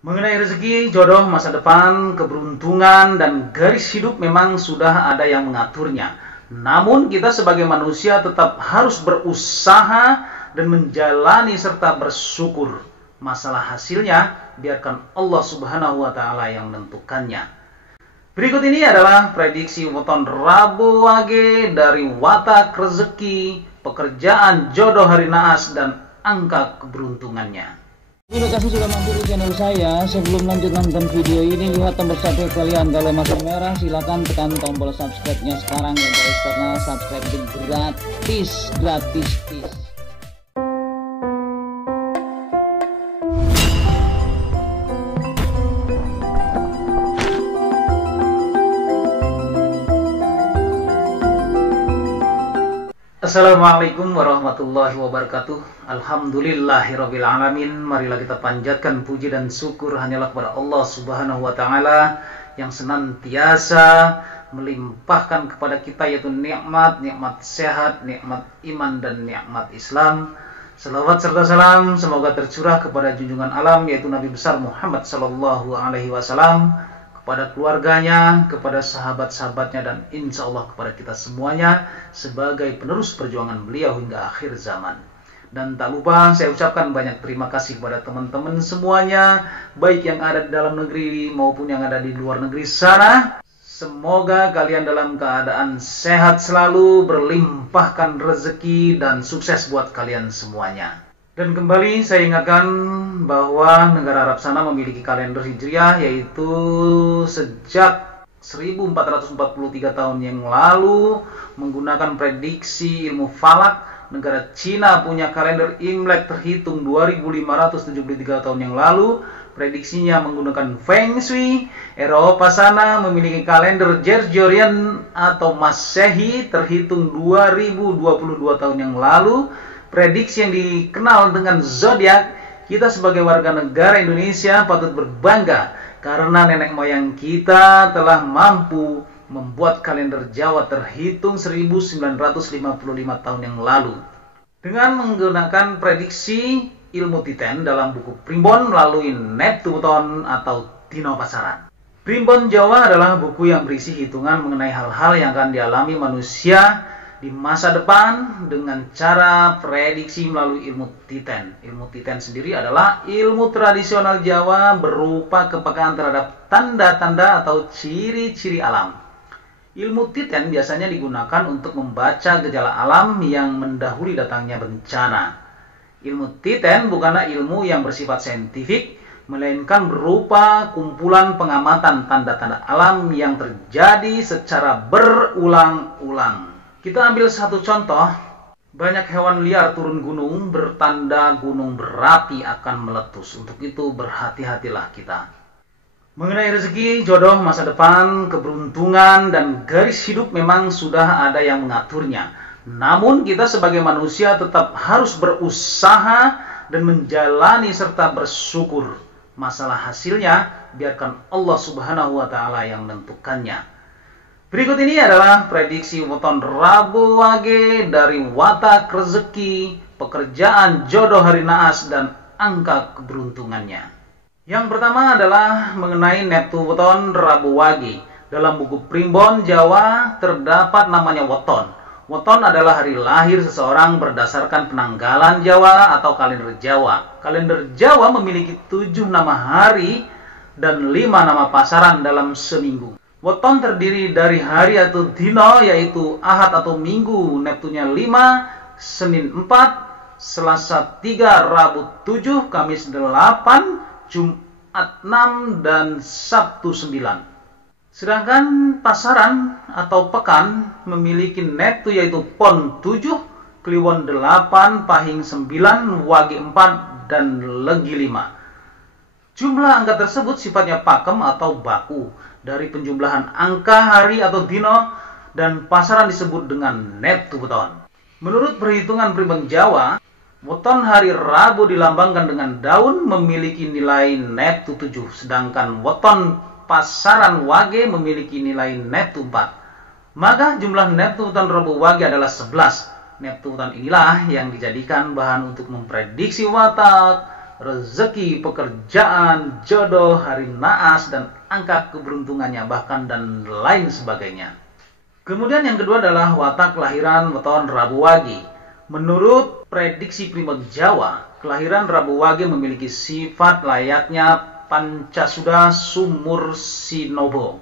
Mengenai rezeki, jodoh, masa depan, keberuntungan, dan garis hidup memang sudah ada yang mengaturnya. Namun kita sebagai manusia tetap harus berusaha dan menjalani serta bersyukur. Masalah hasilnya, biarkan Allah Subhanahu wa Ta'ala yang menentukannya. Berikut ini adalah prediksi weton Rabu Wage dari watak rezeki, pekerjaan, jodoh hari naas, dan angka keberuntungannya. Terima kasih sudah mampir di channel saya. Sebelum lanjut nonton video ini, lihat tombol subscribe kalian. Kalau masih merah, silahkan tekan tombol subscribe-nya sekarang ya guys, karena subscribe itu gratis. Assalamualaikum warahmatullahi wabarakatuh. Alhamdulillahirabbil alamin. Marilah kita panjatkan puji dan syukur hanyalah kepada Allah Subhanahu wa Ta'ala yang senantiasa melimpahkan kepada kita yaitu nikmat sehat, nikmat iman, dan nikmat Islam. Salawat serta salam semoga tercurah kepada junjungan alam yaitu Nabi besar Muhammad sallallahu alaihi wasallam, kepada keluarganya, kepada sahabat-sahabatnya, dan insya Allah kepada kita semuanya sebagai penerus perjuangan beliau hingga akhir zaman. Dan tak lupa saya ucapkan banyak terima kasih kepada teman-teman semuanya, baik yang ada di dalam negeri maupun yang ada di luar negeri sana. Semoga kalian dalam keadaan sehat selalu, berlimpahkan rezeki, dan sukses buat kalian semuanya. Dan kembali saya ingatkan bahwa negara Arab sana memiliki kalender Hijriah, yaitu sejak 1443 tahun yang lalu menggunakan prediksi ilmu falak. Negara Cina punya kalender Imlek terhitung 2573 tahun yang lalu, prediksinya menggunakan Feng Shui. Eropa sana memiliki kalender Gregorian atau Masehi terhitung 2022 tahun yang lalu, prediksi yang dikenal dengan zodiak. Kita sebagai warga negara Indonesia patut berbangga karena nenek moyang kita telah mampu membuat kalender Jawa terhitung 1955 tahun yang lalu dengan menggunakan prediksi ilmu Titen dalam buku Primbon melalui Neptuton atau Dino Pasaran. Primbon Jawa adalah buku yang berisi hitungan mengenai hal-hal yang akan dialami manusia di masa depan dengan cara prediksi melalui ilmu Titen. Ilmu Titen sendiri adalah ilmu tradisional Jawa berupa kepekaan terhadap tanda-tanda atau ciri-ciri alam. Ilmu Titen biasanya digunakan untuk membaca gejala alam yang mendahului datangnya bencana. Ilmu Titen bukanlah ilmu yang bersifat saintifik, melainkan berupa kumpulan pengamatan tanda-tanda alam yang terjadi secara berulang-ulang. Kita ambil satu contoh, banyak hewan liar turun gunung bertanda gunung berapi akan meletus. Untuk itu berhati-hatilah kita. Mengenai rezeki, jodoh, masa depan, keberuntungan, dan garis hidup memang sudah ada yang mengaturnya. Namun kita sebagai manusia tetap harus berusaha dan menjalani serta bersyukur. Masalah hasilnya biarkan Allah Subhanahu wa Ta'ala yang menentukannya. Berikut ini adalah prediksi weton Rabu Wage dari watak rezeki, pekerjaan, jodoh hari naas, dan angka keberuntungannya. Yang pertama adalah mengenai Neptuton Rabu Wage. Dalam buku Primbon Jawa terdapat namanya weton. Weton adalah hari lahir seseorang berdasarkan penanggalan Jawa atau kalender Jawa. Kalender Jawa memiliki 7 nama hari dan 5 nama pasaran dalam seminggu. Weton terdiri dari hari atau dino, yaitu Ahad atau Minggu, Neptunya 5, Senin 4, Selasa 3, Rabu 7, Kamis 8, Jumat 6, dan Sabtu 9. Sedangkan pasaran atau pekan memiliki Neptu yaitu Pon 7, Kliwon 8, Pahing 9, Wage 4, dan Legi 5. Jumlah angka tersebut sifatnya pakem atau baku. Dari penjumlahan angka hari atau dino dan pasaran disebut dengan Neptuton. Menurut perhitungan Primbon Jawa, weton hari Rabu dilambangkan dengan daun memiliki nilai Neptu 7, sedangkan weton pasaran Wage memiliki nilai Neptu 4. Maka jumlah Neptuton Rabu Wage adalah 11. Neptuton inilah yang dijadikan bahan untuk memprediksi watak, rezeki, pekerjaan, jodoh, hari naas, dan angka keberuntungannya, bahkan dan lain sebagainya. Kemudian yang kedua adalah watak kelahiran weton Rabu Wage. Menurut prediksi Primbon Jawa, kelahiran Rabu Wage memiliki sifat layaknya Pancasuda Sumur Sinobo.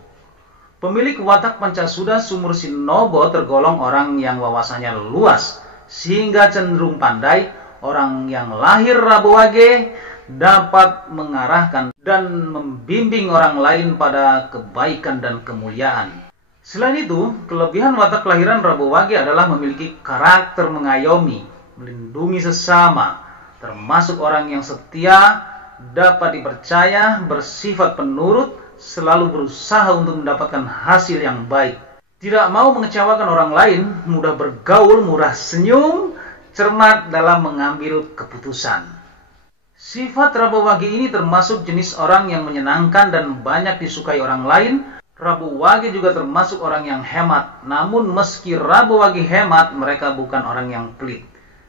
Pemilik watak Pancasuda Sumur Sinobo tergolong orang yang wawasannya luas, sehingga cenderung pandai. Orang yang lahir Rabu Wage dapat mengarahkan dan membimbing orang lain pada kebaikan dan kemuliaan. Selain itu, kelebihan watak kelahiran Rabu Wage adalah memiliki karakter mengayomi, melindungi sesama, termasuk orang yang setia, dapat dipercaya, bersifat penurut, selalu berusaha untuk mendapatkan hasil yang baik. Tidak mau mengecewakan orang lain, mudah bergaul, murah senyum, cermat dalam mengambil keputusan. Sifat Rabu Wage ini termasuk jenis orang yang menyenangkan dan banyak disukai orang lain. Rabu Wage juga termasuk orang yang hemat. Namun meski Rabu Wage hemat, mereka bukan orang yang pelit.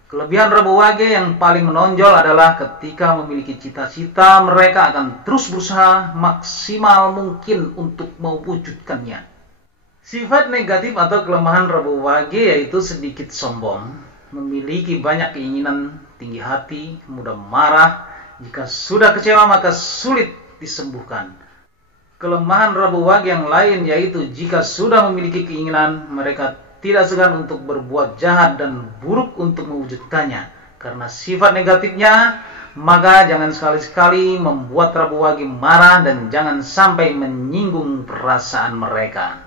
Kelebihan Rabu Wage yang paling menonjol adalah ketika memiliki cita-cita, mereka akan terus berusaha maksimal mungkin untuk mewujudkannya. Sifat negatif atau kelemahan Rabu Wage yaitu sedikit sombong, memiliki banyak keinginan, tinggi hati, mudah marah. Jika sudah kecewa maka sulit disembuhkan. Kelemahan Rabu Wage yang lain yaitu jika sudah memiliki keinginan, mereka tidak segan untuk berbuat jahat dan buruk untuk mewujudkannya. Karena sifat negatifnya, maka jangan sekali-sekali membuat Rabu Wage marah dan jangan sampai menyinggung perasaan mereka.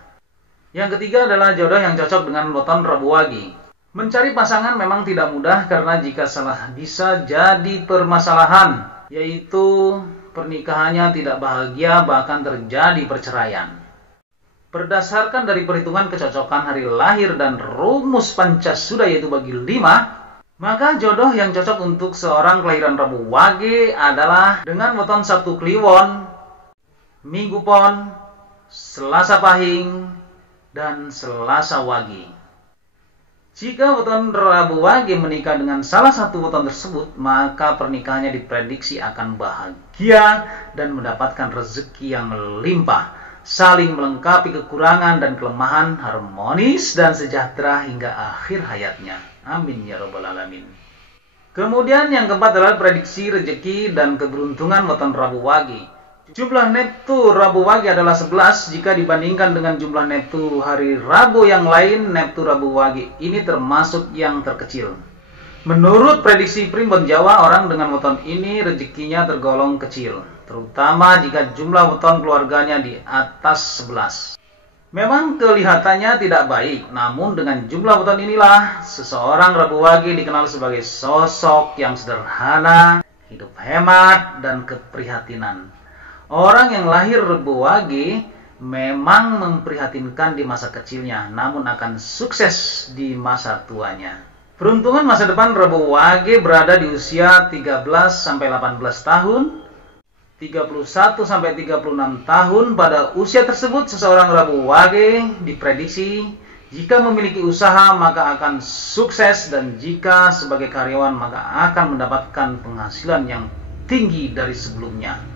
Yang ketiga adalah jodoh yang cocok dengan weton Rabu Wage. Mencari pasangan memang tidak mudah karena jika salah bisa jadi permasalahan, yaitu pernikahannya tidak bahagia, bahkan terjadi perceraian. Berdasarkan dari perhitungan kecocokan hari lahir dan rumus Pancasuda yaitu bagi 5, maka jodoh yang cocok untuk seorang kelahiran Rabu Wage adalah dengan weton Sabtu Kliwon, Minggu Pon, Selasa Pahing, dan Selasa Wage. Jika weton Rabu Wage menikah dengan salah satu weton tersebut, maka pernikahannya diprediksi akan bahagia dan mendapatkan rezeki yang melimpah, saling melengkapi kekurangan dan kelemahan, harmonis dan sejahtera hingga akhir hayatnya. Amin ya rabbal alamin. Kemudian yang keempat adalah prediksi rezeki dan keberuntungan weton Rabu Wage. Jumlah neptu Rabu Wage adalah 11 jika dibandingkan dengan jumlah neptu hari Rabu yang lain. Neptu Rabu Wage ini termasuk yang terkecil. Menurut prediksi Primbon Jawa, orang dengan weton ini rezekinya tergolong kecil, terutama jika jumlah weton keluarganya di atas 11. Memang kelihatannya tidak baik, namun dengan jumlah weton inilah seseorang Rabu Wage dikenal sebagai sosok yang sederhana, hidup hemat, dan keprihatinan. Orang yang lahir Rabu Wage memang memprihatinkan di masa kecilnya, namun akan sukses di masa tuanya. Peruntungan masa depan Rabu Wage berada di usia 13-18 tahun, 31-36 tahun. Pada usia tersebut, seseorang Rabu Wage diprediksi jika memiliki usaha maka akan sukses, dan jika sebagai karyawan maka akan mendapatkan penghasilan yang tinggi dari sebelumnya.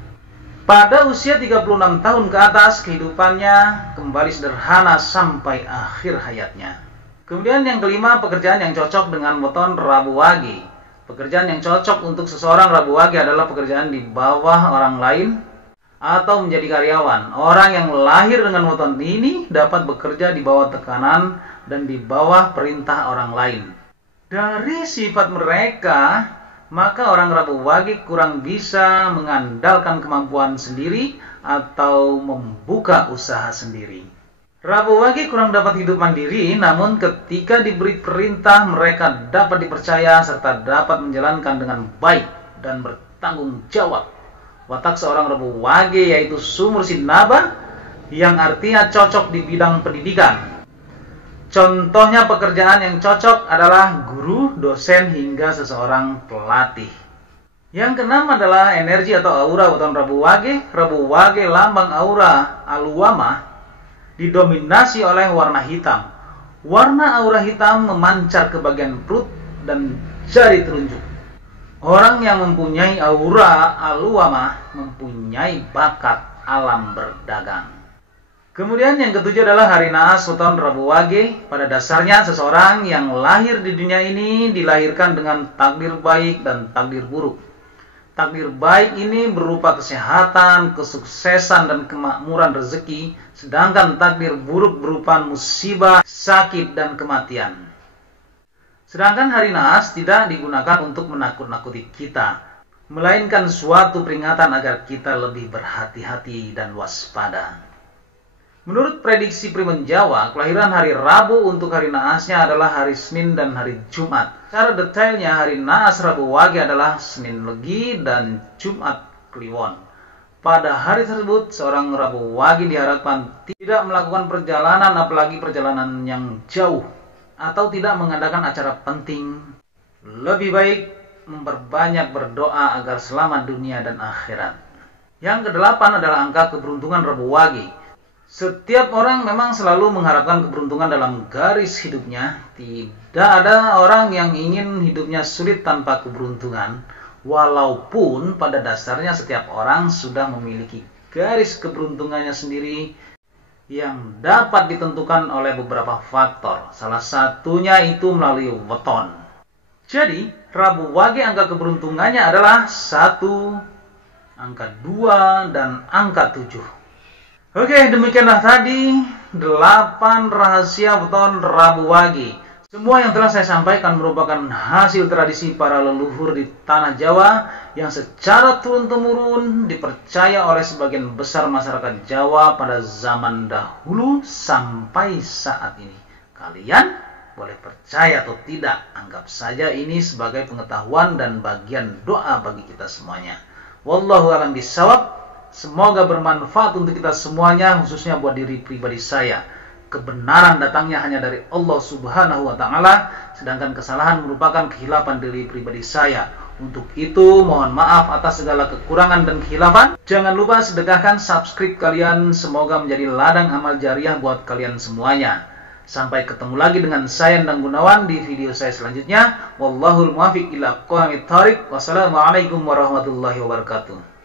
Pada usia 36 tahun ke atas, kehidupannya kembali sederhana sampai akhir hayatnya. Kemudian yang kelima, pekerjaan yang cocok dengan weton Rabu Wage. Pekerjaan yang cocok untuk seseorang Rabu Wage adalah pekerjaan di bawah orang lain atau menjadi karyawan. Orang yang lahir dengan weton ini dapat bekerja di bawah tekanan dan di bawah perintah orang lain. Dari sifat mereka, maka orang Rabu Wage kurang bisa mengandalkan kemampuan sendiri atau membuka usaha sendiri. Rabu Wage kurang dapat hidup mandiri, namun ketika diberi perintah mereka dapat dipercaya serta dapat menjalankan dengan baik dan bertanggung jawab. Watak seorang Rabu Wage yaitu Sumur Sinaba, yang artinya cocok di bidang pendidikan. Contohnya pekerjaan yang cocok adalah guru, dosen, hingga seseorang pelatih. Yang keenam adalah energi atau aura weton Rabu Wage. Rabu Wage lambang aura aluwama didominasi oleh warna hitam. Warna aura hitam memancar ke bagian perut dan jari telunjuk. Orang yang mempunyai aura al-uwamah mempunyai bakat alam berdagang. Kemudian yang ketujuh adalah hari naas Weton Rabu Wage. Pada dasarnya seseorang yang lahir di dunia ini dilahirkan dengan takdir baik dan takdir buruk. Takdir baik ini berupa kesehatan, kesuksesan, dan kemakmuran rezeki, sedangkan takdir buruk berupa musibah, sakit, dan kematian. Sedangkan hari naas tidak digunakan untuk menakut-nakuti kita, melainkan suatu peringatan agar kita lebih berhati-hati dan waspada. Menurut prediksi Primen Jawa, kelahiran hari Rabu untuk hari naasnya adalah hari Senin dan hari Jumat. Secara detailnya, hari naas Rabu Wage adalah Senin Legi dan Jumat Kliwon. Pada hari tersebut, seorang Rabu Wage diharapkan tidak melakukan perjalanan, apalagi perjalanan yang jauh, atau tidak mengadakan acara penting. Lebih baik memperbanyak berdoa agar selamat dunia dan akhirat. Yang kedelapan adalah angka keberuntungan Rabu Wage. Setiap orang memang selalu mengharapkan keberuntungan dalam garis hidupnya. Tidak ada orang yang ingin hidupnya sulit tanpa keberuntungan, walaupun pada dasarnya setiap orang sudah memiliki garis keberuntungannya sendiri yang dapat ditentukan oleh beberapa faktor. Salah satunya itu melalui weton. Jadi, Rabu Wage angka keberuntungannya adalah 1, angka 2, dan angka 7. Oke, demikianlah tadi 8 rahasia weton Rabu Wage. Semua yang telah saya sampaikan merupakan hasil tradisi para leluhur di tanah Jawa yang secara turun-temurun dipercaya oleh sebagian besar masyarakat Jawa pada zaman dahulu sampai saat ini. Kalian boleh percaya atau tidak, anggap saja ini sebagai pengetahuan dan bagian doa bagi kita semuanya. Wallahu a'lam bishawab. Semoga bermanfaat untuk kita semuanya, khususnya buat diri pribadi saya. Kebenaran datangnya hanya dari Allah Subhanahu wa Ta'ala, sedangkan kesalahan merupakan kehilapan diri pribadi saya. Untuk itu, mohon maaf atas segala kekurangan dan kehilapan. Jangan lupa sedekahkan subscribe kalian, semoga menjadi ladang amal jariah buat kalian semuanya. Sampai ketemu lagi dengan saya Endang Gunawan di video saya selanjutnya. Wallahul muwaffiq ila aqwamit thoriq. Wassalamualaikum warahmatullahi wabarakatuh.